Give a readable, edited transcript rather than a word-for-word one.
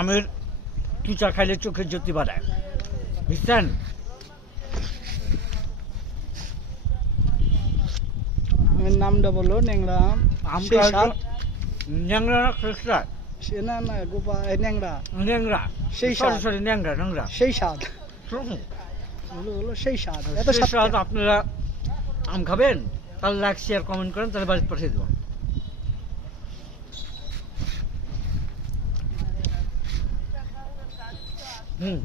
আমের চুচা খাইলে চোখের জ্যোতি বাড়ায়, বুঝছেন? আমের নামটা বলো। ন্যাংরা আম। আমটা সেই স্বাদ। ন্যাংরা না খেসরা? না না গোপা ন্যাংরা। ন্যাংরা, সেই সরি স্বাদ। সরি, ন্যাংরা ন্যাংরা। সেই স্বাদ। হুম। বলো বলো সেই স্বাদ। এত সেই স্বাদ স্বাদ। কেন? আপনারা আম খাবেন, তাহলে লাইক শেয়ার কমেন্ট করেন, তাহলে বাড়িতে পাঠিয়ে দেবো। হুম।